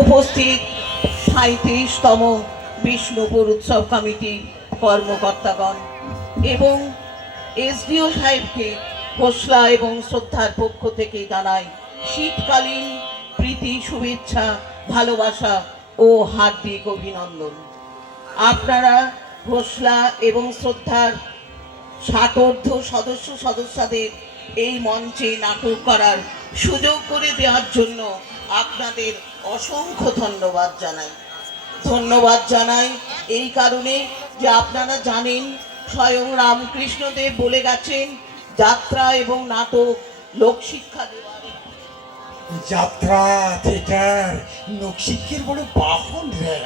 উপস্থিত সাঁত্রিশতম বিষ্ণুপুর উৎসব কমিটি কর্মকর্তাগণ এবং এসডিও সাহেবকে হোসলা এবং শ্রদ্ধার পক্ষ থেকে জানাই শীতকালীন প্রীতি, শুভেচ্ছা, ভালোবাসা ও হার্দিক অভিনন্দন। আপনারা হোসলা এবং শ্রদ্ধার ষাটোর্ধ সদস্য, সদস্যদের এই মঞ্চে নাটক করার সুযোগ করে দেওয়ার জন্য আপনাদের অসংখ্য ধন্যবাদ জানাই। ধন্যবাদ জানাই এই কারণে যে আপনারা জানেন স্বয়ং রামকৃষ্ণদেব বলে গেছেন যাত্রা এবং নাটক লোকশিক্ষা দেওয়ার যাত্রা থিয়েটার লোকশিক্ষের বড় বাহন রে।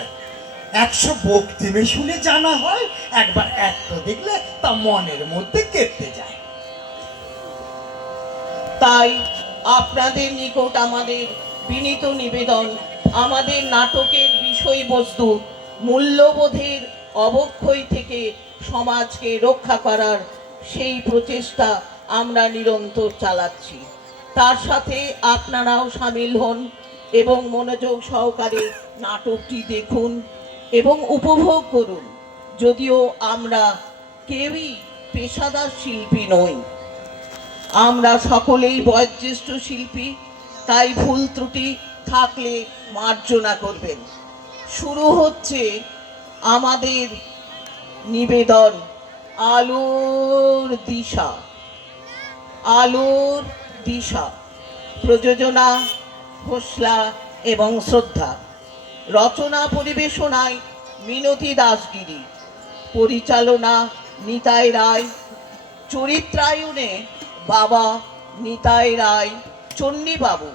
একশো বক্তিমে শুনে জানা হয় একবার এত দেখলে তা মনের মধ্যে কেটে যায়। তাই আপনাদের নিকট আমাদের বিনীত নিবেদন, আমাদের নাটকের বিষয়বস্তু, মূল্যবোধের অবক্ষয় থেকে সমাজকে রক্ষা করার সেই প্রচেষ্টা আমরা নিরন্তর চালাচ্ছি। তার সাথে আপনারাও সামিল হন এবং মনোযোগ সহকারে নাটকটি দেখুন এবং উপভোগ করুন। যদিও আমরা কেউই পেশাদার শিল্পী নই। আমরা সকলেই বয়োজ্যেষ্ঠ শিল্পী। তাই ভুল ত্রুটি থাকলে মার্জনা করবেন। শুরু হচ্ছে আমাদের নিবেদন, আলোর দিশা। আলোর দিশা, প্রযোজনা হোসলা এবং শ্রদ্ধা। রচনা পরিবেশনায় মিনতি দাসগিরি পরিচালনা নিতাই রায়, চরিত্রায়নে বাবা নিতাই রায়। চন্ডীবাবু।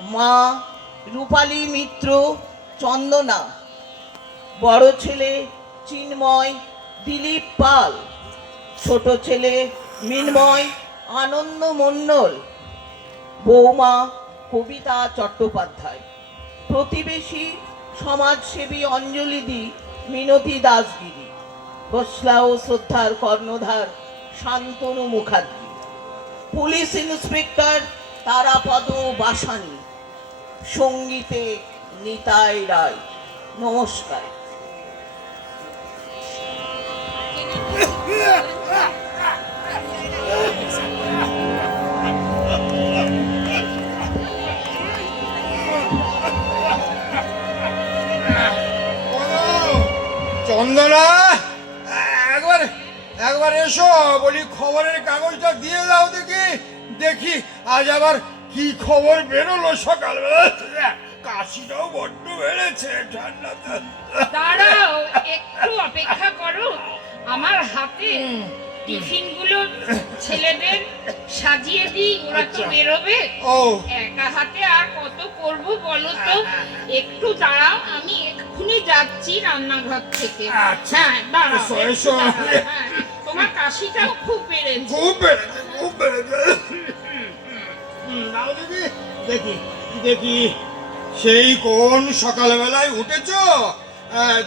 মা, রূপালী মিত্র, চন্দনা। বড় ছেলে চিন্ময় দিলীপ পাল। ছোট ছেলে মিন্ময় আনন্দ মণ্ডল বৌমা, কবিতা চট্টোপাধ্যায়। প্রতিবেশী সমাজসেবী অঞ্জলিদি মিনতি দাসগিরি। হোসলা ও শ্রদ্ধার কর্ণধার Shantanu Mukherjee. Police inspector Tarapada Basani. সঙ্গীতে নিতাই রায়। নমস্কার। চন্দনা, একবার একবার এসো, বলি খবরের কাগজটা দিয়ে দাও দেখি। দেখি আজ আবার কি খবর বেরোলো সকালবেলা। কাশিটাও বড্ড বেড়েছে ঠান্ডাতে। দাঁড়াও একটু অপেক্ষা করো। আমার হাতে টিফিনগুলো ছেলেদের সাজিয়ে দিই ওরা তো আচ্ছা। বেরোবে। ও। একা হাতে আর কত করব বলো তো? একটু দাঁড়াও আমি এক্ষুনি যাচ্ছি রান্নাঘর থেকে। আচ্ছা। হ্যাঁ দাঁড়াও হ্যাঁ। তোমার কাশিটাও খুব বেড়েছে। খুব বেড়েছে খুব বেড়েছে। দেখি। দেখি সেই কোন সকালবেলায় উঠেছ?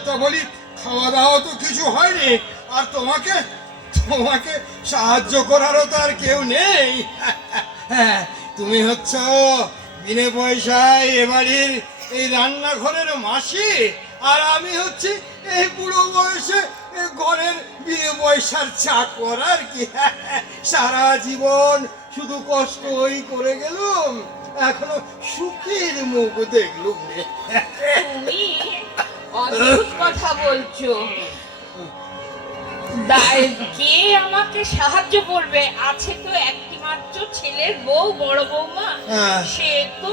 তো বলি খাওয়া দাওয়া তো কিছু হয়নি। আর তোমাকে তোমাকে সাহায্য করারও তো আর কেউ নেই। হ্যাঁ, তুমি হচ্ছ বিনে পয়সায় এ বাড়ির এই রান্নাঘরের মাসি। আর আমি হচ্ছি এই বুড়ো বয়সে ঘরের বিনে পয়সার চাকর আর কি। সারা জীবন শুধু কষ্টই করে গেলুম এখনও সুখের মুখ দেখলুম তুমি অদ্ভুত কথা বলছো। কে আমাকে সাহায্য করবে? আছে তো একটি মাত্র ছেলের বউ বড় বৌমা। হ্যাঁ। সে তো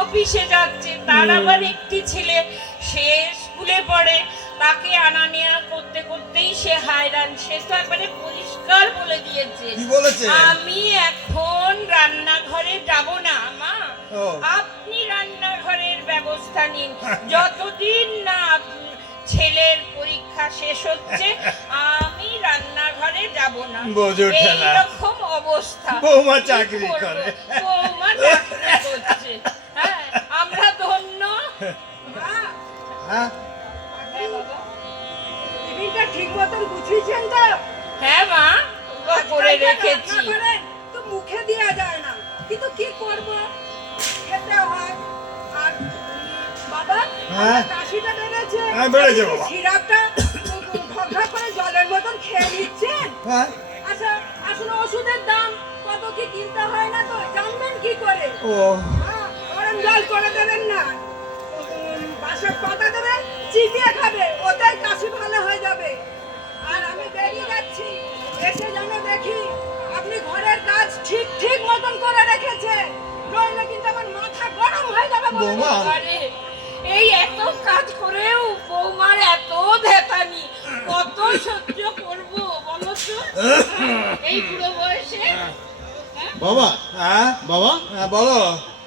অফিসে যাচ্ছে তার আবার একটি ছেলে। সে স্কুলে পড়ে তাকে আনা নেয়া করতে করতেই সে হায়রান। সে তো একবারে পরিষ্কার বলে দিয়েছে। কি বলেছে? আমি এখন রান্নাঘরে যাব না মা। আপনি রান্নাঘরের ব্যবস্থা নিন। যতদিন না ছেলের পরীক্ষা শেষ হচ্ছে আমি রান্নাঘরে যাব না। এইরকম অবস্থা। বৌমা চাকরি করে। বৌমা চাকরি করছে। হ্যাঁ আমরা ধন্য। হ্যাঁ। টিফিনটা ঠিক মতন গুছিয়েছেন তো? হ্যাঁ মা করে রেখেছি। তো মুখে দেওয়া যায় না। কিন্তু কি করব? খেতে হয়। আর হ্যাঁ। কাশিটা বেড়েছে। হ্যাঁ, বেড়েছে বাবা। সিরাপটা ঢক ঢক করে জলের মতন খেয়ে নিচ্ছেন? হ্যাঁ। আচ্ছা আসলে ওষুধের দাম কত কি কিনতে হয় না তো? জানবেন কি করে? ও। গরম জল করে দেবেন না। উম, পাতা দেবেন? চিবিয়ে খাবে ওটাই কাশি ভালো হয়ে যাবে। আর আমি বেরিয়ে যাচ্ছি এসে যেন দেখি আপনি ঘরের কাজ ঠিক ঠিক মতন করে রেখেছেন। নইলে কিন্তু আমার মাথা গরম হয়ে যাবে বৌমা। এই এত কাজ করেও বৌমার এত ধেতানি কত সহ্য করব বলো তো? এই বুড়ো বয়সে? বাবা হ্যাঁ? বাবা হ্যাঁ বলো।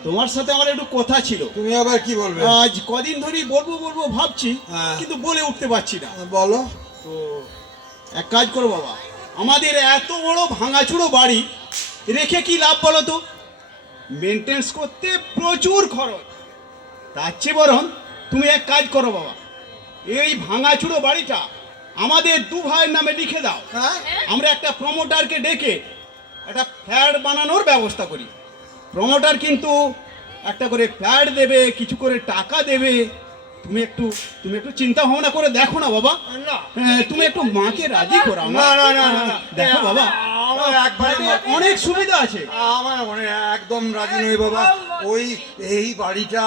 তোমার সাথে আমার একটু কথা ছিল। তুমি আবার কি বলবে? আজ কদিন ধরেই বলব বলব ভাবছি হ্যাঁ। কিন্তু বলে উঠতে পারছি না। বলো। তো এক কাজ করো বাবা আমাদের এত বড় ভাঙাচুরো বাড়ি রেখে কি লাভ বলো তো? মেনটেন্স করতে প্রচুর খরচ। তার চেয়ে বরং তুমি এক কাজ করো বাবা এই ভাঙাচুরো বাড়িটা আমাদের দু ভাইয়ের নামে লিখে দাও। হ্যাঁ। আমরা একটা প্রমোটারকে ডেকে একটা ফ্ল্যাট বানানোর ব্যবস্থা করি। প্রমোটার কিন্তু একটা করে ফ্ল্যাট দেবে কিছু করে টাকা দেবে। তুমি একটু তুমি একটু চিন্তা ভাবনা করে দেখো না বাবা। হ্যাঁ, তুমি একটু মাকে রাজি করো না না না না না। দেখো বাবা। অনেক সুবিধা আছে। আমার মনে একদম রাজি নই বাবা। ওই এই বাড়িটা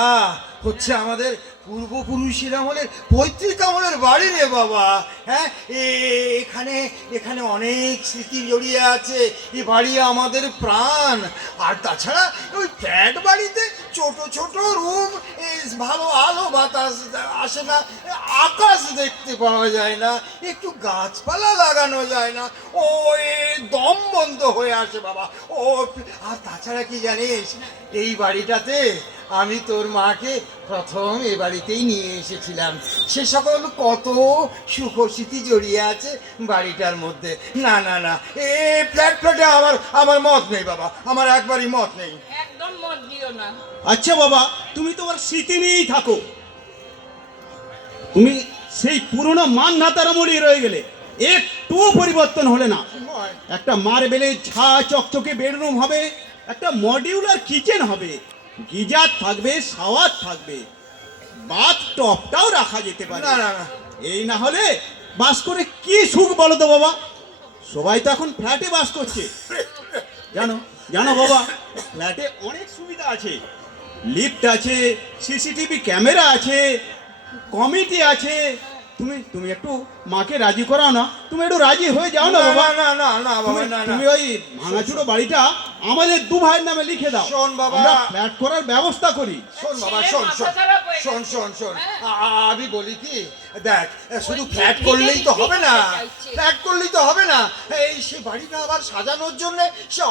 হচ্ছে আমাদের পূর্বপুরুষের আমলের পৈতৃক আমলের বাড়ি রে বাবা। হ্যাঁ এ- এখানে এখানে অনেক স্মৃতি জড়িয়ে আছে। এই বাড়ি আমাদের প্রাণ। আর তাছাড়া ওই ফ্ল্যাট বাড়িতে ছোট ছোট রুম ভালো আলো বাতাস আসে না, আকাশ দেখতে পাওয়া যায় না, একটু গাছপালা লাগানো যায় না। ও, এ, দম বন্ধ হয়ে আসে বাবা। ও, আর তাছাড়া কি জানিস, এই বাড়িটাতে আমি তোর মাকে প্রথম এ বাড়িতেই নিয়ে এসেছিলাম। সে সকল কত সুখ স্মৃতি জড়িয়ে আছে বাড়িটার মধ্যে। না না না এ ফ্ল্যাট ফ্ল্যাটে আমার আমার মত নেই বাবা আমার একবারই মত নেই। একদম মত দিও না। আচ্ছা বাবা তুমি তোমার স্মৃতি নিয়েই থাকো। তুমি সেই পুরনো মান ধাতার আমলই রয়ে গেলে। একটু পরিবর্তন হলে না। একটা মার্বেলে ঝা চকচকে বেডরুম হবে একটা মডিউলার কিচেন হবে। গিজার থাকবে শাওয়ার থাকবে। বাথ টপটাও রাখা যেতে পারে। না না। এই না হলে বাস করে কি সুখ বলো তো বাবা? সবাই তো এখন ফ্ল্যাটে বাস করছে। জানো জানো বাবা ফ্ল্যাটে অনেক সুবিধা আছে। লিফট আছে সিসিটিভি ক্যামেরা আছে কমিটি আছে। তুমি তুমি একটু মাকে রাজি করাও না তুমি একটু রাজি হয়ে যাও না না বাবা। না না না বাবা তুমি- না না। তুমি ওই ভাঙাচুরো বাড়িটা আমাদের দু ভাইয়ের নামে লিখে দাও। শোন বাবা। আমরা ফ্ল্যাট করার ব্যবস্থা করি। শোন বাবা শোন শোন শোন শোন শোন। আমি বলি কি দেখ শুধু ফ্ল্যাট করলেই তো হবে না। ফ্ল্যাট করলেই তো হবে না। এই সে বাড়িটা আবার সাজানোর জন্য সে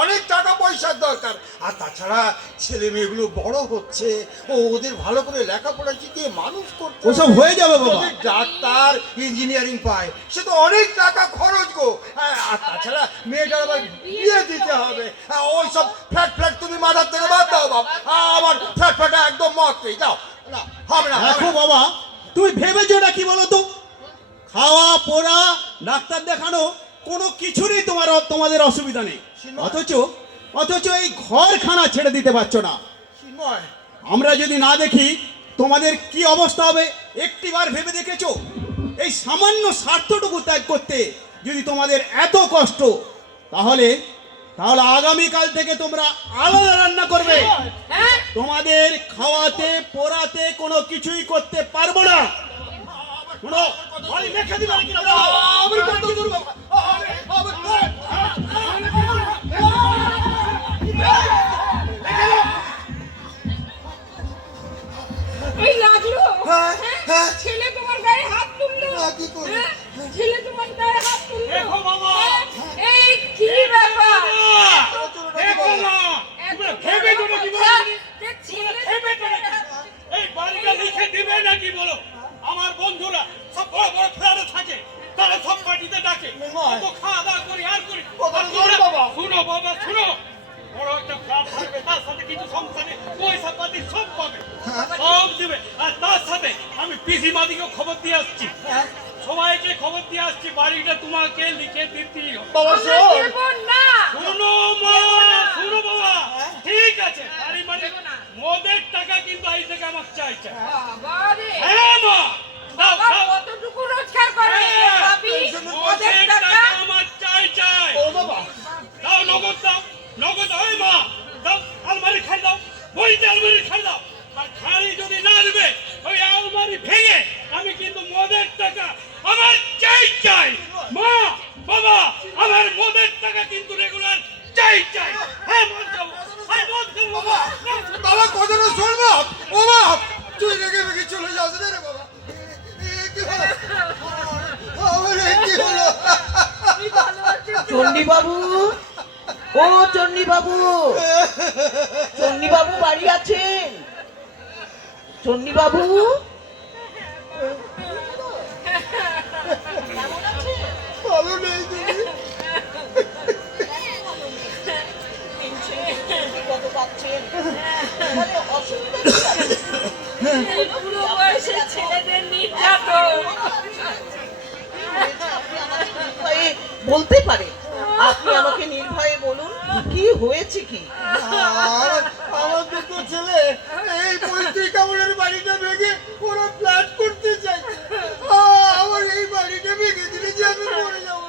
অনেক টাকা পয়সার দরকার। আর তাছাড়া ছেলে মেয়েগুলো বড় হচ্ছে ও ওদের ভালো করে লেখাপড়া শিখিয়ে মানুষ করতে ওসব হয়ে যাবে বাবা। ডাক্তার ইঞ্জিনিয়ারিং পায়। সে তো অনেক টাকা খরচ গো। হ্যাঁ, আর তাছাড়া মেয়েটার আবার বিয়ে দিতে হবে। হ্যাঁ, ওই সব ফ্ল্যাট ফ্ল্যাট তুমি মাথার থেকে বাদ দাও বাবা আমার ফ্ল্যাট ফ্ল্যাট একদম মত নেই যাও। না হবে না দেখো বাবা তুমি ভেবেছো না কি বলো তো? খাওয়া পড়া ডাক্তার দেখানো কোনো কিছুরই তোমার তোমাদের অসুবিধা নেই। অথচ অথচ এই ঘরখানা ছেড়ে দিতে পারছ না। আমরা যদি না দেখি তোমাদের কি অবস্থা হবে? একটিবার ভেবে দেখেছ? এই সামান্য স্বার্থটুকু ত্যাগ করতে যদি তোমাদের এত কষ্ট তাহলে তাহলে আগামীকাল থেকে তোমরা আলাদা রান্না করবে। হ্যাঁ। তোমাদের খাওয়াতে পোড়াতে কোনো কিছুই করতে পারব না। হ্যাঁ, হ্যাঁ? ছেলে তোমার গায়ে হাত কি করবে? হ্যাঁ? ছেলে তোমার গায়ে হাত তুললো দেখো বাবা। হ্যাঁ? এই কি ব্যাপার দেখো না, তোমরা ভেবেছো নাকি বলো? যে ছেলে এই বাড়িটা লিখে দিবে নাকি বলো আমার বন্ধুরা সব বড় বড় ফ্ল্যাটে থাকে তারা সব পার্টিতে ডাকে নয়। খাওয়া দাওয়া করি আর করি। শুনো বাবা শুনো বড় একটা ফ্ল্যাট থাকবে তার সাথে কিছু সংসারে পয়সা পাতি সব পাবে। সব দিবে। আর তার সাথে আমি পিসি মাদিকে খবর দিয়ে আসছি। সবাইকে খবর দিয়ে আসছি বাড়িটা তোমাকে লিখে বাবা আমরা শোন। শুনো মা শুনো বাবা। ঠিক আছে বাড়ি মানে মদের টাকা কিন্তু এই থেকে আমার চাই চাই হ্যাঁ মা। কতটুকু রোজগার করে হ্যাঁ, মদের টাকা আমার চাই চাই দাও নগদ দাও। নগদ ওই মা। দাও আলমারি খাই দাও বইতে আলমারি খাই দাও। আর খালি যদি না দেবে ওই আলমারি ভেঙে আমি কিন্তু মদের টাকা আমার চাই চাই। মা বাবা আমার মদের টাকা কিন্তু রেগুলার চাই চাই। হ্যাঁ মদ খাব। হ্যাঁ মদ খাব বাবা। বাবা কথাটা শোন বাপ ও বাপ তুই রেগে রেগে চলে যাস রে বাবা। চণ্ডীবাবু ও চণ্ডীবাবু চণ্ডীবাবু বাড়ি আছেন? ভালো নেই তুমি? পুরো বয়সের ছেলেদের নির্যাতন আপনি আমাকে নির্ভয়ে বলতে পারেন আপনি আমাকে নির্ভয়ে বলুন কি হয়েছে কি? আমার দুটো ছেলে এই পৈতৃক কামড়ের বাড়িটা ভেঙে ওরা ফ্ল্যাট করতে চাইছে। আমার এই বাড়িটা ভেঙে দিলে যে আমি মরে যাব।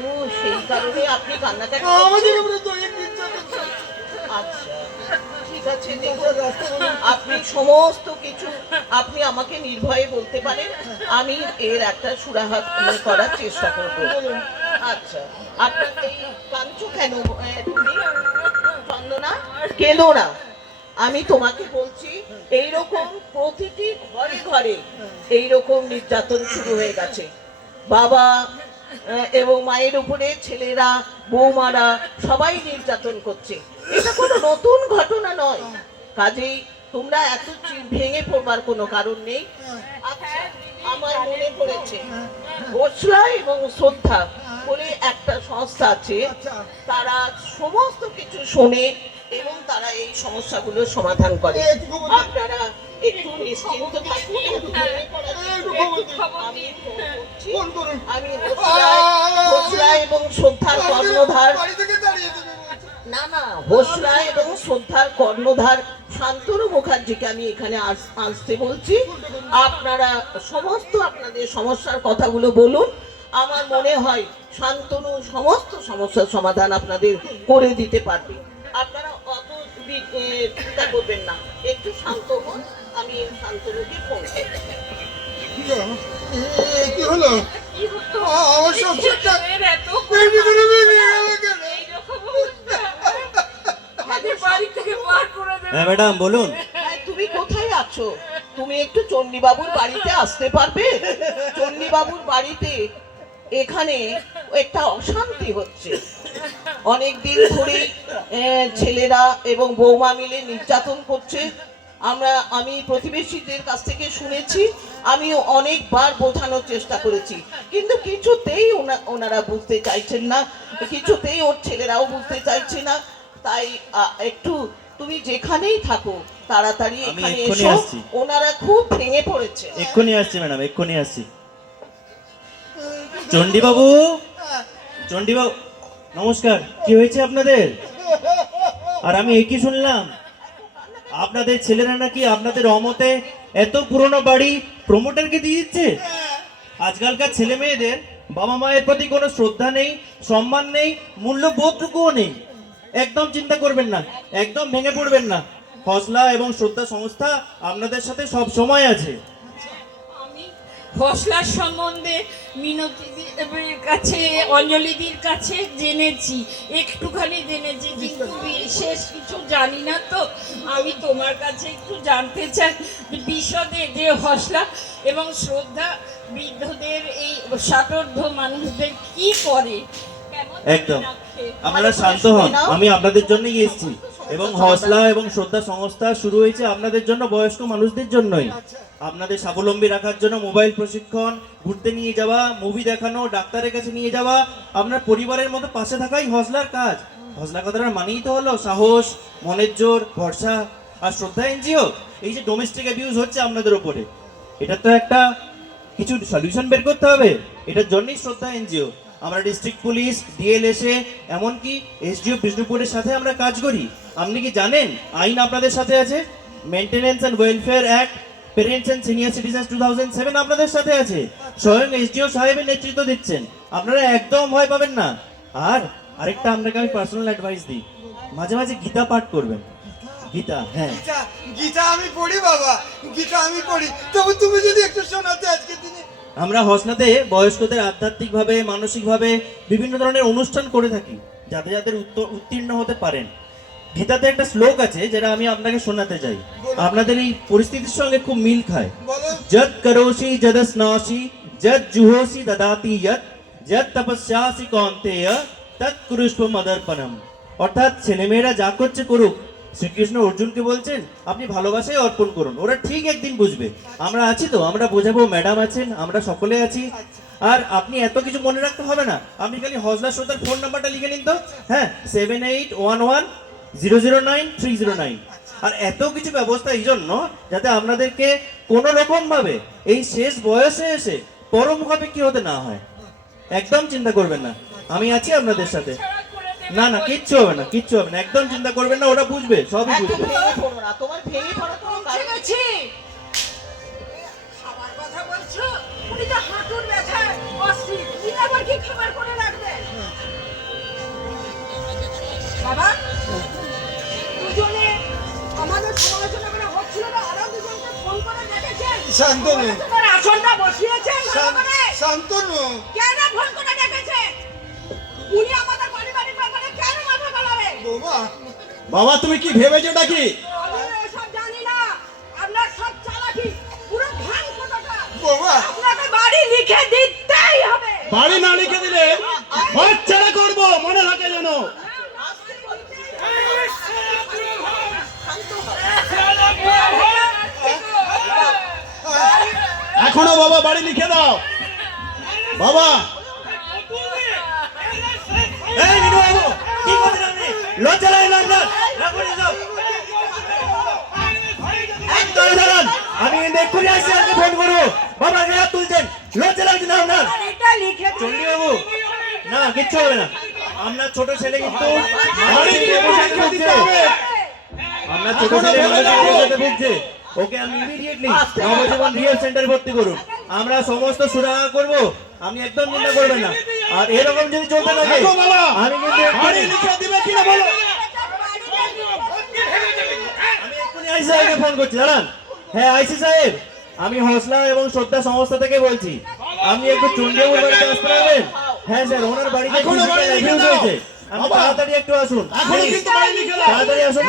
ও সেই কারণে আপনি কান্নাকাটি আমাদের? উপরে আচ্ছা ঠিক আছে দেখুন আপনি সমস্ত কিছু আপনি আমাকে নির্ভয়ে বলতে পারেন আমি এর একটা সুরাহা মানে করার চেষ্টা করব। আচ্ছা আপনার এই কেন তুমি? চন্দনা? কেঁদো না আমি তোমাকে বলছি এইরকম প্রতিটি ঘরে ঘরে এইরকম নির্যাতন শুরু হয়ে গেছে। বাবা এবং মায়ের উপরে ছেলেরা বৌমারা সবাই নির্যাতন করছে। এটা কোনো নতুন ঘটনা নয়। কাজেই তোমরা এত ভেঙে পড়বার কোনো কারণ নেই। আচ্ছা আমার মনে পড়েছে ঘোষলা এবং শ্রদ্ধা। বলে একটা সংস্থা আছে। তারা সমস্ত কিছু শোনে এবং তারা এই সমস্যাগুলো সমাধান করে। আপনারা একটু নিশ্চিন্ত থাকুন। আমি এবং শ্রদ্ধার কর্ণধার। না না হোসলা এবং শ্রদ্ধার কর্ণধার শান্তনু মুখার্জিকে আমি এখানে আস- আসতে বলছি। আপনারা সমস্ত আপনাদের সমস্যার কথাগুলো বলুন। আমার মনে হয় শান্তনু সমস্ত সমস্যার সমাধান আপনাদের করে দিতে পারবে। আপনারা অত চিন্তা করবেন না। একটু শান্ত হন আমি শান্তনুকে ফোন কি হলো? আমার হ্যাঁ ম্যাডাম বলুন। হ্যাঁ, তুমি কোথায় আছো? তুমি একটু চণ্ডীবাবুর বাড়িতে আসতে পারবে? চণ্ডীবাবুর বাড়িতে এখানে একটা অশান্তি হচ্ছে। অনেক দিন ধরে ছেলেরা এবং বৌমা মিলে নির্যাতন করছে। আমরা আমি প্রতিবেশীদের কাছ থেকে শুনেছি আমি অনেকবার বোঝানোর চেষ্টা করেছি। কিন্তু কিছুতেই ওনা- ওনারা বুঝতে চাইছেন না কিছুতেই ওর ছেলেরাও বুঝতে চাইছে না। তাই একটু তুমি যেখানেই থাকো তাড়াতাড়ি এখানে এসো। ওনারা খুব ভেঙে পড়েছে। এক্ষুনি আসছি ম্যাডাম এক্ষুনি আসছি। চণ্ডীবাবু? চণ্ডীবাবু, নমস্কার। কি হয়েছে আপনাদের? আর আমি একই শুনলাম। আপনাদের ছেলেরা নাকি আপনাদের অমতে এত পুরনো বাড়ি প্রমোটারকে দিয়ে দিচ্ছে? আজকালকার ছেলে মেয়েদের বাবা মায়ের প্রতি কোনো শ্রদ্ধা নেই, সম্মান নেই, মূল্যবোধটুকুও নেই। একদম চিন্তা করবেন না, একদম ভেঙে পড়বেন না। হসলা এবং শ্রদ্ধা সংস্থা আপনাদের সাথে সব সময় আছে। ফসলার সম্বন্ধে মিনতির কাছে, অঞ্জলিদির কাছে জেনেছি, একটুখানি জেনেছি, কিন্তু বিশেষ কিছু জানি না তো। আমি তোমার কাছে একটু জানতে চাই, বিশদে যে হসলা এবং শ্রদ্ধা বৃদ্ধদের এই সাতর্ধ মানুষদের কি করে? একদম? আপনারা শান্ত হন। আমি আপনাদের জন্যই এসেছি। এবং হসলা এবং শ্রদ্ধা সংস্থা শুরু হয়েছে আপনাদের জন্য বয়স্ক মানুষদের জন্যই। আপনাদের স্বাবলম্বী রাখার জন্য মোবাইল প্রশিক্ষণ ঘুরতে নিয়ে যাওয়া মুভি দেখানো ডাক্তারের কাছে নিয়ে যাওয়া আপনার পরিবারের মতো পাশে থাকাই হসলার কাজ। হসলা কথাটা মানেই তো হলো সাহস মনের জোর ভরসা আর শ্রদ্ধা এনজিও। এই যে ডোমেস্টিক অ্যাবিউজ হচ্ছে আপনাদের ওপরে এটা তো একটা কিছু সলিউশন বের করতে হবে। এটার জন্যই শ্রদ্ধা এনজিও। আমরা ডিস্ট্রিক্ট পুলিশ ডিএলএসএ এমনকি এসডিও বিষ্ণুপুরের সাথে আমরা কাজ করি। আপনি কি জানেন আইন আপনাদের সাথে আছে? Maintenance and welfare act parents and senior citizens two thousand seven আপনাদের সাথে আছে। স্বয়ং এসডিও সাহেবের নেতৃত্ব দিচ্ছেন। আপনারা একদম ভয় পাবেন না। আর আরেকটা আপনাকে আমি পার্সোনাল অ্যাডভাইস দিই। মাঝে মাঝে গীতা পাঠ করবেন। গীতা হ্যাঁ। গীতা আমি পড়ি বাবা। গীতা আমি পড়ি। তবে তুমি যদি একটু শোনাতে আজকে দিনে আমরা হসনাতে বয়স্কদের আধ্যাত্মিকভাবে মানসিকভাবে বিভিন্ন ধরনের অনুষ্ঠান করে থাকি যাতে যাদের উত্ত- উত্তীর্ণ হতে পারেন। গীতাতে একটা শ্লোক আছে যেটা আমি আপনাকে শোনাতে চাই। আপনাদের এই পরিস্থিতির সঙ্গে খুব মিল খায়। যদ যদস্নাসি যদ জুহোসি দদাতি যত যদ তপস্যাসি কন্তেয় তৎ কুরুষ্প মদর্পণম। অর্থাৎ ছেলেমেয়েরা যা করছে করুক শ্রীকৃষ্ণ অর্জুনকে বলছেন, আপনি ভালোবাসায় অর্পণ করুন, ওরা ঠিক একদিন বুঝবে। আমরা আছি তো, আমরা বোঝাবো, ম্যাডাম আছেন, আমরা সকলে আছি। আর আপনি এত কিছু মনে রাখতে হবে না, আপনি খালি হজলা শ্রোতার ফোন নাম্বারটা লিখে নিন তো। হ্যাঁ seven eight one one zero zero nine three zero nine আর এত কিছু ব্যবস্থা এই জন্য যাতে আপনাদেরকে কোনো রকম ভাবে এই শেষ বয়সে এসে পরমুখাপেক্ষী হতে না হয়। একদম চিন্তা করবেন না। আমি আছি আপনাদের সাথে। না না কিচ্ছু হবে না কিচ্ছু হবে না একদম চিন্তা করবেন না ওরা বুঝবে সবই একদম বুঝবে। ভেঙে পড়ো না তোমার ভেঙে পড়া কোনো কারণ নেই। ছেড়েছি খাবার কথা বলছো? উনি তো হাঁটুর ব্যথায় অস্থির উনি আবার কি খাবার করে রাখবেন বাবা দুজনে আমাদের সমালোচনা করে হচ্ছিল না আরও দুজনকে ফোন করে ডেকেছেন শান্তনু। তোমার আসনটা বসিয়েছেন ভালো করে শান্তনু। কেন ফোন করে ডেকেছেন উনি আমাদের পারিবারিক বাবা বাবা তুমি কি ভেবেছো নাকি? আমি এসব জানি না। আপনার সব চালাকি পুরো ধান কোটাটা বাবা আপনাকে বাড়ি লিখে দিতেই হবে। বাড়ি না লিখে দিলে বাচ্চারা করব মনে থাকে যেন। এখনও বাবা বাড়ি লিখে দাও। বাবা। এই আপনি লজ্জা লাগে না আপনার? আমি এক্ষুনি আসছি আজকে ফোন করব বাবা আপনি হাত তুলছেন। লজ্জা লাগছে না আপনার? চন্ডী বাবু না কিচ্ছু হবে না। আপনার ছোট ছেলে কিন্তু আপনার ছোট ছেলে ভুগছে ওকে আমি ইমিডিয়েটলি নবজীবন রিহেব সেন্টারে ভর্তি করুন। আমরা সমস্ত সুরাহা করব আপনি একদম চিন্তা করবেন না। আর এরকম যদি চলতে থাকে আমি কিন্তু বাড়ি লিখে দিবে কিনা বলো। আমি এক্ষুনি আইসি সাহেবকে ফোন করছি দাঁড়ান। হ্যাঁ আইসি সাহেব আমি হসলা এবং শ্রদ্ধা সংস্থা থেকে বলছি। আপনি একটু বাড়িতে আসতে পারবেন? হ্যাঁ স্যার ওনার বাড়িতে এখনও বাড়ি লিখে দাও। হয়েছে তাড়াতাড়ি একটু আসুন তাড়াতাড়ি আসুন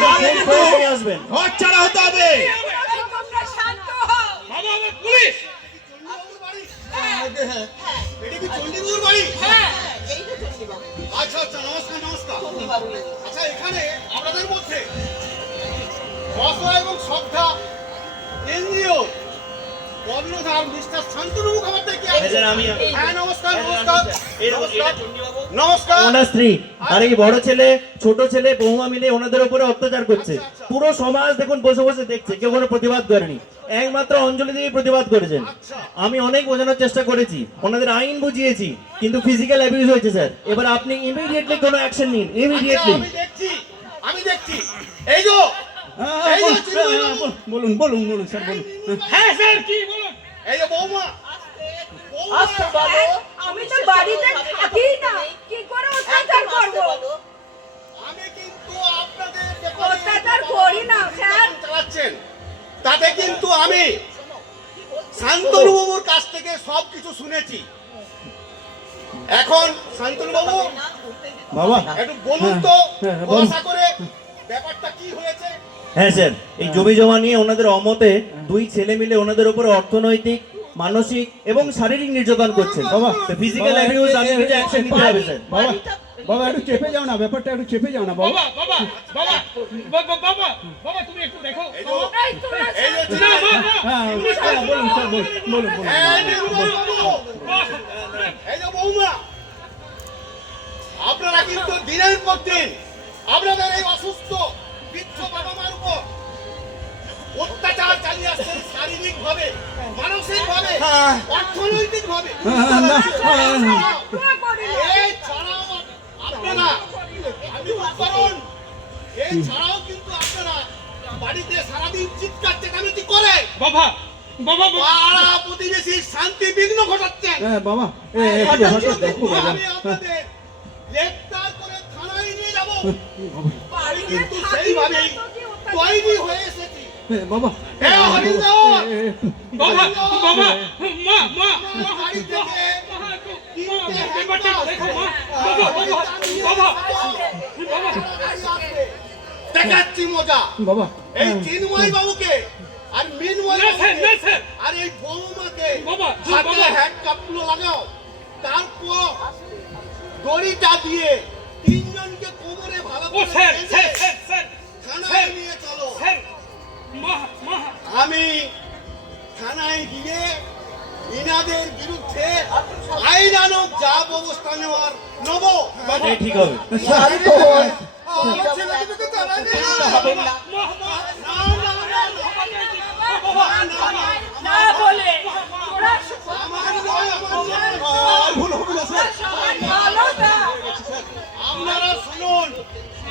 আসবেন। হতে হবে। তোমরা শান্ত হও আমার পুলিশ! এটা কি চণ্ডীবাবুর বাড়ি? হ্যাঁ। এই তো চন্ডীবাবু আচ্ছা আচ্ছা নমস্কার নমস্কার। চন্ডীবাবু আচ্ছা এখানে আপনাদের মধ্যে রসা এবং শ্রদ্ধা এনজিও ওনার স্ত্রী আর এই বড় ছেলে ছোট ছেলে বৌমা মিলে ওনাদের উপরে অত্যাচার করছে। পুরো সমাজ দেখুন বসে বসে দেখছে কেউ কোনো প্রতিবাদ করেনি। একমাত্র অঞ্জলি দিয়ে প্রতিবাদ করেছেন। আমি অনেক বোঝানোর চেষ্টা করেছি ওনাদের আইন বুঝিয়েছি কিন্তু ফিজিক্যাল অ্যাবিউজ হয়েছে স্যার। এবার আপনি ইমিডিয়েটলি কোনো অ্যাকশন নিন আচ্ছা, ইমিডিয়েটলি আমি দেখছি আমি দেখছি। হ্যাঁ, এই যে বলুন, হ্যাঁ, বলুন, বলুন স্যার বলুন। হ্যাঁ। স্যার কি বলুন? এই যে বৌমা। বলো আমি তো বাড়িতে থাকি না। কি করে অত্যাচার একদম আসতে করব? বলো আমি কিন্তু আপনাদের অত্যাচার করি না স্যার। চালাচ্ছেন। তাতে কিন্তু আমি শান্তনু বাবুর কাছ থেকে সব কিছু শুনেছি। এখন শান্তনু বাবু। বাবা একটু বলুন তো হ্যাঁ, হ্যাঁ। খোলাসা করে ব্যাপারটা কি হয়েছে? হ্যাঁ স্যার। এই জমি জমা নিয়ে ওনাদের অমতে দুই ছেলে মিলে ওনাদের উপরে অর্থনৈতিক মানসিক এবং শারীরিক নির্যাতন করছেন। বাবা, ফিজিক্যাল অ্যাবিউজ এ- আপনি অ্যাকশন নিতে হবে স্যার? বাবা। বাবা একটু চেপে যাও না ব্যাপারটা একটু চেপে যাও না বাবা। বাবা বাবা বাবা বাবা বাবা তুমি একটু দেখো। হ্যাঁ হ্যাঁ, বলুন স্যার বলুন বলুন বলুন এই নির্মল বাবু, এই যে বৌমা। আপনারা কিন্তু দিনের পর দিন আপনাদের এই অসুস্থ বৃদ্ধ বাবা মার উপর। অত্যাচার চালিয়ে আসছেন শারীরিক ভাবে মানসিক ভাবে অর্থনৈতিক ভাবে না। তোরা করি না। এই ছাড়াও আপনারা আমি কারণ এই কিন্তু আপনারা বাড়িতে সারাদিন চিৎকার চেঁচামেচি করে। বাবা বাবা পাড়া প্রতিবেশীর শান্তি বিঘ্ন ঘটাচ্ছেন। হ্যাঁ বাবা। আমি আপনাদের কিন্তু সেইভাবেই না তো কি অত্যাচার তৈরি হয়ে এসেছি বাবা বাবা। বাবা মা মা। আমার থেকে ব্যাপারটা দেখো মা বাবা বাবা বাবা দেখাচ্ছি মজা। বাবা এই চিন্ময় বাবুকে আর মিনময় না স্যার না বাবুকে স্যার। আর এই বৌমাকে হাতে হ্যান্ড কাপগুলো লাগাও। তারপর দড়িটা দিয়ে তিনজনকে কোমরে ভালো করে সবাই ভালো না আপনারা শুনুন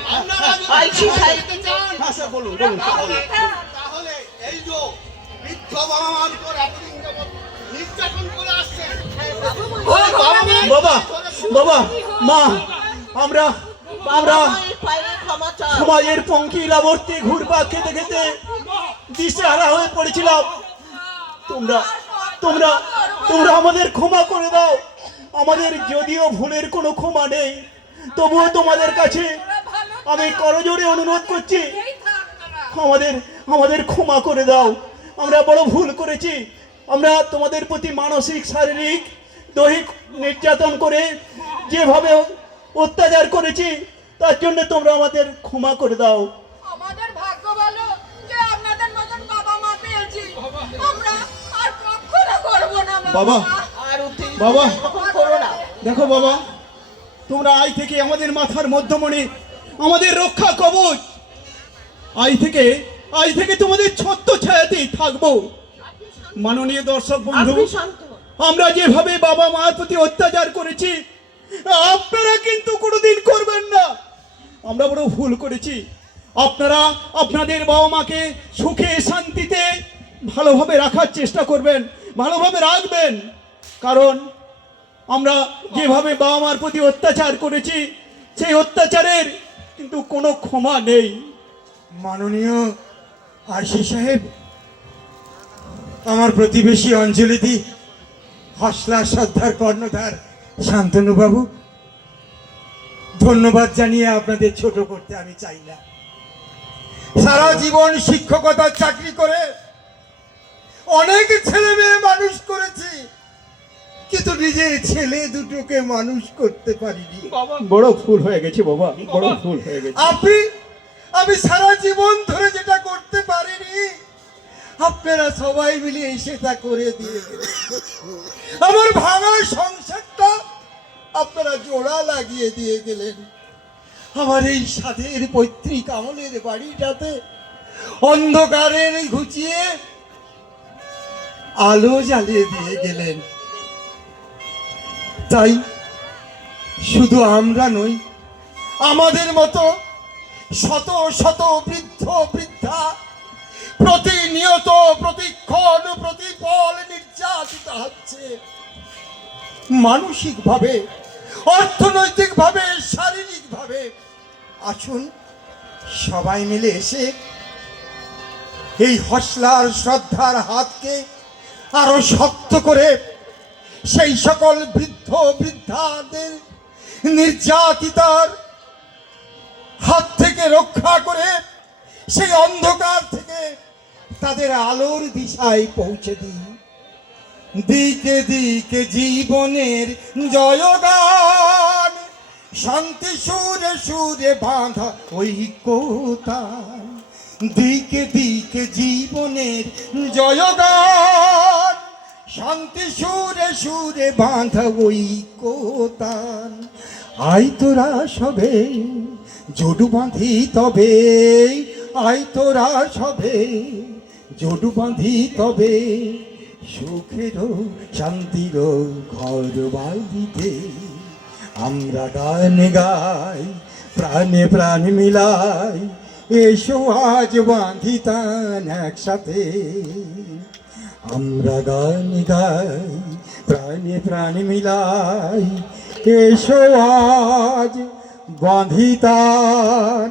আপনারা স্যার বলুন বলুন। তাহলে এই যে বৃদ্ধ বাবা মার উপর এতদিন নির্যাতন করে আসছেন বাবা বাবা, মা, আমরা আমরা সমাজের পঙ্কিলাবর্তী ঘুরপাক খেতে খেতে দিশেহারা হয়ে পড়েছিলাম। তোমরা তোমরা তোমরা আমাদের ক্ষমা করে দাও। আমাদের যদিও ভুলের কোনো ক্ষমা নেই, তবুও তোমাদের কাছে আমি করজোরে অনুরোধ করছি। আমাদের আমাদের ক্ষমা করে দাও। আমরা বড় ভুল করেছি। আমরা তোমাদের প্রতি মানসিক, শারীরিক দৈহিক নির্যাতন করে যেভাবে অত্যাচার করেছি তার জন্য তোমরা আমাদের ক্ষমা করে দাও। আমাদের ভাগ্য ভালো যে আপনাদের মতন বাবা মা পেয়েছি। আমরা আর কখনো করব না বাবা আর বাবা। করো না। দেখো বাবা তোমরা আজ থেকে আমাদের মাথার মধ্যমণি আমাদের রক্ষা কবচ। আজ থেকে আজ থেকে তোমাদের ছত্র ছায়াতেই থাকব। মাননীয় দর্শক বন্ধু। আমরা যেভাবে বাবা মার প্রতি অত্যাচার করেছি, আপনারা কিন্তু কোনোদিন করবেন না। আমরা বড় ভুল করেছি। আপনারা আপনাদের বাবা মাকে সুখে, শান্তিতে ভালোভাবে রাখার চেষ্টা করবেন, ভালোভাবে রাখবেন। কারণ আমরা যেভাবে বাবা মার প্রতি অত্যাচার করেছি, সেই অত্যাচারের কিন্তু কোনো ক্ষমা নেই। মাননীয় আরশি সাহেব, আমার প্রতিবেশী অঞ্জলিদি হসলা শ্রদ্ধার কর্ণধার। শান্তনুবাবু ধন্যবাদ জানিয়ে আপনাদের ছোট করতে আমি চাই না। সারা জীবন শিক্ষকতার চাকরি করে অনেক ছেলে মেয়ে মানুষ করেছি কিন্তু নিজের ছেলে দুটোকে মানুষ করতে পারিনি। বড় ভুল হয়ে গেছে বাবা বড় ফুল হয়ে গেছে। আপনি আমি সারা জীবন ধরে যেটা করতে পারিনি আপনারা সবাই মিলে এসে তা করে দিয়ে আমার ভাঙা সংসারটা আপনারা জোড়া লাগিয়ে দিয়ে গেলেন আমার এই সাধের পৈতৃক আমলের বাড়িটাতে অন্ধকারের ঘুচিয়ে আলো জ্বালিয়ে দিয়ে গেলেন। তাই শুধু আমরা নই, আমাদের মতো শত শত বৃদ্ধ বৃদ্ধা প্রতিনিয়ত, প্রতিক্ষণ, প্রতিপল নির্যাতিত হচ্ছে। মানসিকভাবে, অর্থনৈতিকভাবে, শারীরিকভাবে। আসুন, সবাই মিলে এসে এই হসলার শ্রদ্ধার হাতকে আরও শক্ত করে সেই সকল বৃদ্ধ, বৃদ্ধাদের নির্যাতিতার হাত থেকে রক্ষা করে সেই অন্ধকার থেকে তাদের আলোর দিশায় পৌঁছে দিই। দিকে দিকে জীবনের জয়গান, শান্তি সুরে সুরে বাঁধা ঐক্যতান দিকে দিকে জীবনের জয়গান, শান্তি সুরে সুরে বাঁধা ঐক্যতান আই তোরা সবে জডু বাঁধি তবে আই তোরা সবে। জডু বাঁধি তবে সুখের শান্তির ঘর বাঁধিতে আমরা গান গাই, প্রাণে প্রাণ মিলাই, এসো আজ বাঁধিতান একসাথে। আমরা গান গাই, প্রাণে প্রাণ মিলাই, এসো আজ বাঁধিতান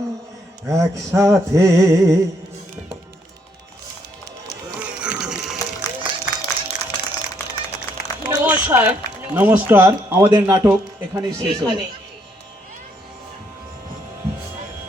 একসাথে। নমস্কার। আমাদের নাটক এখানেই শেষ এখানে